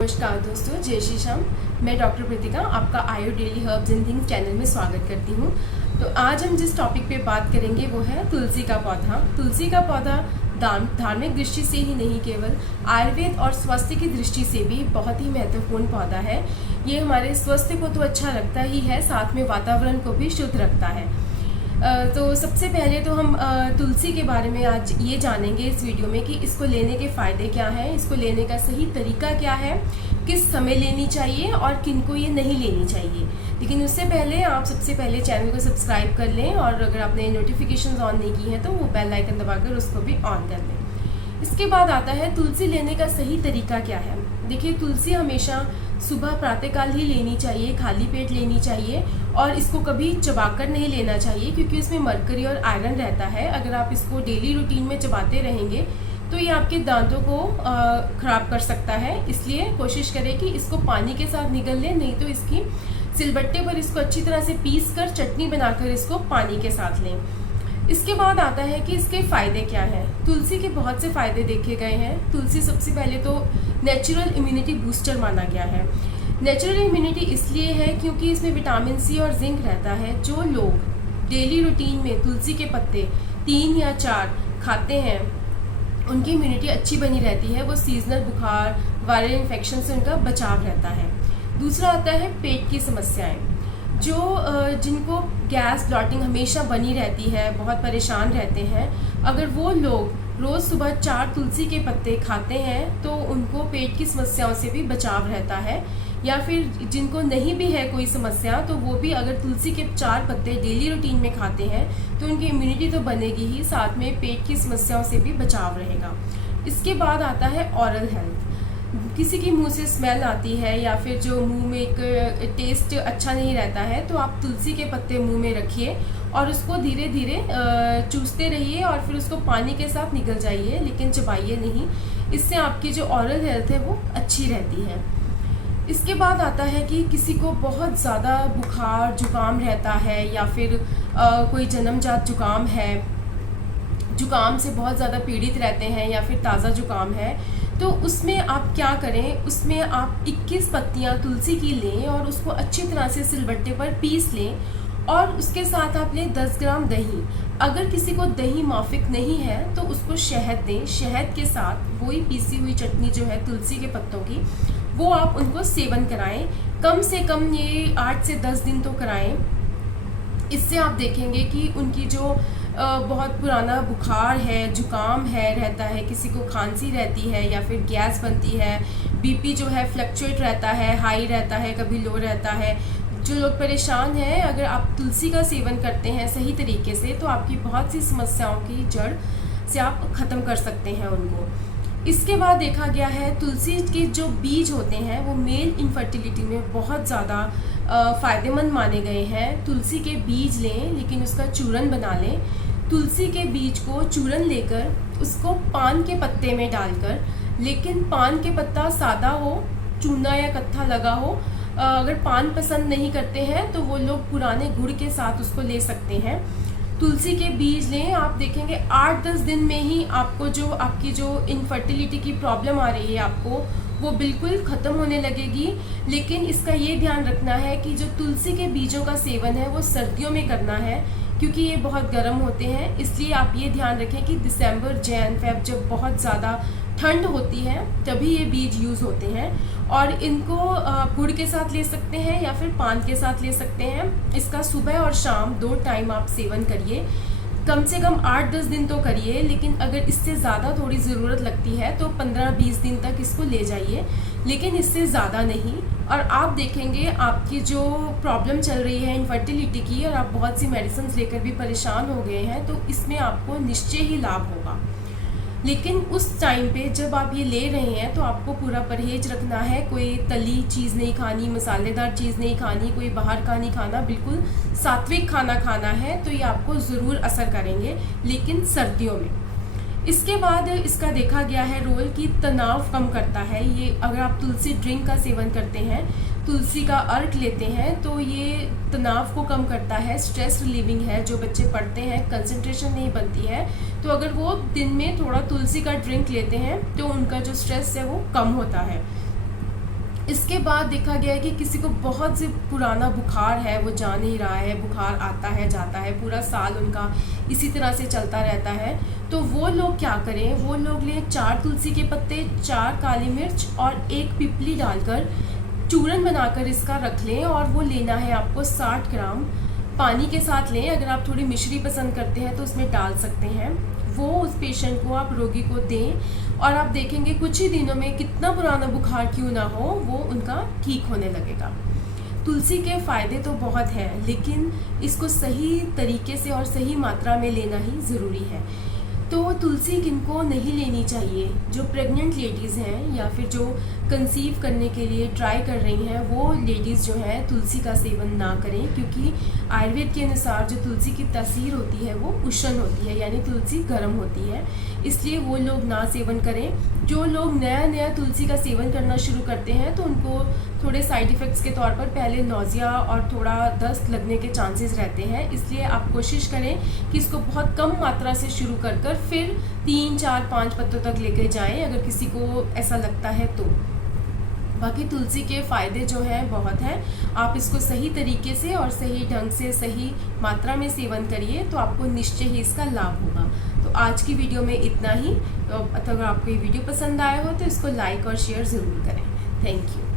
नमस्कार दोस्तों, जय श्री श्याम। मैं डॉक्टर प्रीतिका आपका आयु daily herbs and things channel में स्वागत करती हूँ। तो आज हम जिस टॉपिक पे बात करेंगे वो है तुलसी का पौधा। तुलसी का पौधा धार्मिक दृष्टि से ही नहीं, केवल आयुर्वेद और स्वास्थ्य की दृष्टि से भी बहुत ही महत्वपूर्ण पौधा है। ये हमारे स्वास्थ्य को तो अच्छा रखता ही है, साथ में वातावरण को भी शुद्ध रखता है। तो सबसे पहले तो हम तुलसी के बारे में आज ये जानेंगे इस वीडियो में कि इसको लेने के फ़ायदे क्या हैं, इसको लेने का सही तरीका क्या है, किस समय लेनी चाहिए और किनको ये नहीं लेनी चाहिए। लेकिन उससे पहले आप सबसे पहले चैनल को सब्सक्राइब कर लें और अगर आपने नोटिफिकेशंस ऑन नहीं की हैं तो वो बेल आइकन दबाकर उसको भी ऑन कर लें। इसके बाद आता है तुलसी लेने का सही तरीका क्या है। देखिए, तुलसी हमेशा सुबह प्रातःकाल ही लेनी चाहिए, खाली पेट लेनी चाहिए और इसको कभी चबाकर नहीं लेना चाहिए क्योंकि इसमें मरकरी और आयरन रहता है। अगर आप इसको डेली रूटीन में चबाते रहेंगे तो ये आपके दांतों को ख़राब कर सकता है। इसलिए कोशिश करें कि इसको पानी के साथ निगल लें, नहीं तो इसकी सिलबट्टे पर इसको अच्छी तरह से पीस कर चटनी बनाकर इसको पानी के साथ लें। इसके बाद आता है कि इसके फ़ायदे क्या हैं। तुलसी के बहुत से फ़ायदे देखे गए हैं। तुलसी सबसे पहले तो नेचुरल इम्यूनिटी बूस्टर माना गया है। नेचुरल इम्यूनिटी इसलिए है क्योंकि इसमें विटामिन सी और जिंक रहता है। जो लोग डेली रूटीन में तुलसी के पत्ते 3 या 4 खाते हैं उनकी इम्यूनिटी अच्छी बनी रहती है। वो सीजनल बुखार, वायरल इन्फेक्शन से उनका बचाव रहता है। दूसरा आता है पेट की समस्याएं। जो जिनको गैस ब्लॉटिंग हमेशा बनी रहती है, बहुत परेशान रहते हैं, अगर वो लोग रोज़ सुबह 4 तुलसी के पत्ते खाते हैं तो उनको पेट की समस्याओं से भी बचाव रहता है। या फिर जिनको नहीं भी है कोई समस्या तो वो भी अगर तुलसी के 4 पत्ते डेली रूटीन में खाते हैं तो उनकी इम्यूनिटी तो बनेगी ही, साथ में पेट की समस्याओं से भी बचाव रहेगा। इसके बाद आता है ऑरल हेल्थ। किसी की मुंह से स्मेल आती है या फिर जो मुंह में एक टेस्ट अच्छा नहीं रहता है तो आप तुलसी के पत्ते मुंह में रखिए और उसको धीरे धीरे चूसते रहिए और फिर उसको पानी के साथ निगल जाइए, लेकिन चबाइए नहीं। इससे आपकी जो ऑरल हेल्थ है वो अच्छी रहती है। इसके बाद आता है कि किसी को बहुत ज़्यादा बुखार जुकाम रहता है या फिर कोई जन्मजात जुकाम है, जुकाम से बहुत ज़्यादा पीड़ित रहते हैं या फिर ताज़ा जुकाम है, तो उसमें आप क्या करें, उसमें आप 21 पत्तियां तुलसी की लें और उसको अच्छी तरह से सिलबट्टे पर पीस लें और उसके साथ आप लें 10 ग्राम दही। अगर किसी को दही माफिक नहीं है तो उसको शहद दें। शहद के साथ वही पीसी हुई चटनी जो है तुलसी के पत्तों की, वो आप उनको सेवन कराएं। कम से कम ये 8 से 10 दिन तो कराएं। इससे आप देखेंगे कि उनकी जो बहुत पुराना बुखार है, जुकाम है रहता है, किसी को खांसी रहती है या फिर गैस बनती है, बीपी जो है फ्लक्चुएट रहता है, हाई रहता है, कभी लो रहता है, जो लोग परेशान हैं, अगर आप तुलसी का सेवन करते हैं सही तरीके से तो आपकी बहुत सी समस्याओं की जड़ से आप ख़त्म कर सकते हैं उनको। इसके बाद देखा गया है तुलसी के जो बीज होते हैं वो मेल इनफर्टिलिटी में बहुत ज़्यादा फ़ायदेमंद माने गए हैं। तुलसी के बीज लें लेकिन उसका चूरन बना लें। तुलसी के बीज को चूरन लेकर उसको पान के पत्ते में डालकर, लेकिन पान के पत्ता सादा हो, चूना या कत्था लगा हो। अगर पान पसंद नहीं करते हैं तो वो लोग पुराने गुड़ के साथ उसको ले सकते हैं। तुलसी के बीज लें, आप देखेंगे 8-10 दिन में ही आपको जो आपकी जो इनफर्टिलिटी की प्रॉब्लम आ रही है आपको वो बिल्कुल ख़त्म होने लगेगी। लेकिन इसका ये ध्यान रखना है कि जो तुलसी के बीजों का सेवन है वो सर्दियों में करना है क्योंकि ये बहुत गर्म होते हैं। इसलिए आप ये ध्यान रखें कि दिसंबर, जैन, फेब जब बहुत ज़्यादा ठंड होती है तभी ये बीज यूज़ होते हैं और इनको गुड़ के साथ ले सकते हैं या फिर पान के साथ ले सकते हैं। इसका सुबह और शाम 2 टाइम आप सेवन करिए। कम से कम 8-10 दिन तो करिए, लेकिन अगर इससे ज़्यादा थोड़ी ज़रूरत लगती है तो 15-20 दिन तक इसको ले जाइए, लेकिन इससे ज़्यादा नहीं। और आप देखेंगे आपकी जो प्रॉब्लम चल रही है इनफर्टिलिटी की और आप बहुत सी मेडिसिन लेकर भी परेशान हो गए हैं तो इसमें आपको निश्चय ही लाभ होगा। लेकिन उस टाइम पे जब आप ये ले रहे हैं तो आपको पूरा परहेज रखना है। कोई तली चीज़ नहीं खानी, मसालेदार चीज़ नहीं खानी, कोई बाहर का नहीं खाना, बिल्कुल सात्विक खाना खाना है। तो ये आपको ज़रूर असर करेंगे, लेकिन सर्दियों में। इसके बाद इसका देखा गया है रोल कि तनाव कम करता है ये। अगर आप तुलसी ड्रिंक का सेवन करते हैं, तुलसी का अर्क लेते हैं तो ये तनाव को कम करता है, स्ट्रेस रिलीविंग है। जो बच्चे पढ़ते हैं, कंसंट्रेशन नहीं बनती है, तो अगर वो दिन में थोड़ा तुलसी का ड्रिंक लेते हैं तो उनका जो स्ट्रेस है वो कम होता है। इसके बाद देखा गया है कि किसी को बहुत से पुराना बुखार है, वो जा नहीं रहा है, बुखार आता है जाता है, पूरा साल उनका इसी तरह से चलता रहता है, तो वो लोग क्या करें, वो लोग लें 4 तुलसी के पत्ते, 4 काली मिर्च और 1 पिपली डालकर चूरन बनाकर इसका रख लें। और वो लेना है आपको 60 ग्राम, पानी के साथ लें। अगर आप थोड़ी मिश्री पसंद करते हैं तो उसमें डाल सकते हैं। वो उस पेशेंट को, आप रोगी को दें और आप देखेंगे कुछ ही दिनों में, कितना पुराना बुखार क्यों ना हो, वो उनका ठीक होने लगेगा। तुलसी के फ़ायदे तो बहुत हैं, लेकिन इसको सही तरीके से और सही मात्रा में लेना ही ज़रूरी है। तो तुलसी किनको नहीं लेनी चाहिए? जो प्रेग्नेंट लेडीज़ हैं या फिर जो कंसीव करने के लिए ट्राई कर रही हैं, वो लेडीज़ जो हैं तुलसी का सेवन ना करें, क्योंकि आयुर्वेद के अनुसार जो तुलसी की तासीर होती है वो उष्ण होती है, यानी तुलसी गर्म होती है, इसलिए वो लोग ना सेवन करें। जो लोग नया नया तुलसी का सेवन करना शुरू करते हैं तो उनको थोड़े साइड इफ़ेक्ट्स के तौर पर पहले नौजिया और थोड़ा दस्त लगने के चांसेस रहते हैं, इसलिए आप कोशिश करें कि इसको बहुत कम मात्रा से शुरू कर फिर 3, 4, 5 पत्तों तक लेके जाएं, अगर किसी को ऐसा लगता है तो। बाकी तुलसी के फ़ायदे जो हैं बहुत हैं, आप इसको सही तरीके से और सही ढंग से, सही मात्रा में सेवन करिए तो आपको निश्चय ही इसका लाभ होगा। तो आज की वीडियो में इतना ही। तो अगर आपको ये वीडियो पसंद आया हो तो इसको लाइक और शेयर ज़रूर करें। Thank you.